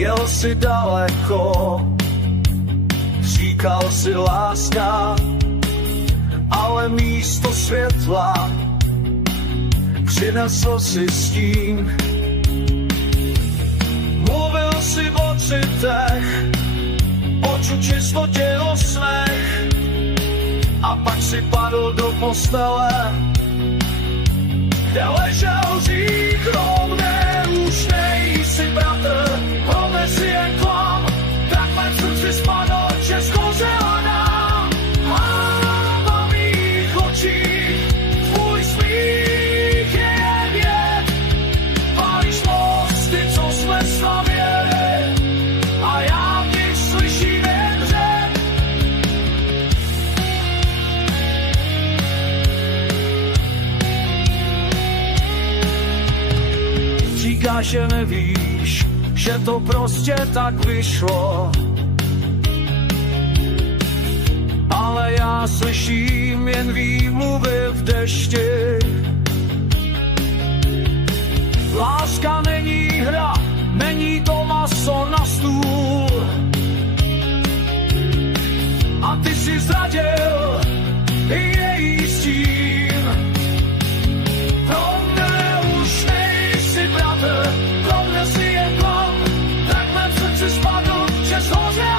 jel si daleko, říkal si láska, ale místo světla přinesl si stín. Mluvil si o citech, oču čistotě o snech, a pak si padl do postele, kde ležel říkrom, kde už nejsi bratr, rovnec si jen klam, tak mé v srdci spadl, že skořela nám. Hlava mých očí, tvůj smích je věd, pálíš mosty, co jsme stavěli, a já v nich slyším jen řev. Říkáš, že nevíš, že to prostě tak vyšlo, ale já slyším jen výmluvy v dešti. Láska není hra, není to maso na stůl, a ty si zradil i její stín. Pro mne už nejsi bratr, pro mne si jen klam, tak mém srdci spadl, že zhořel.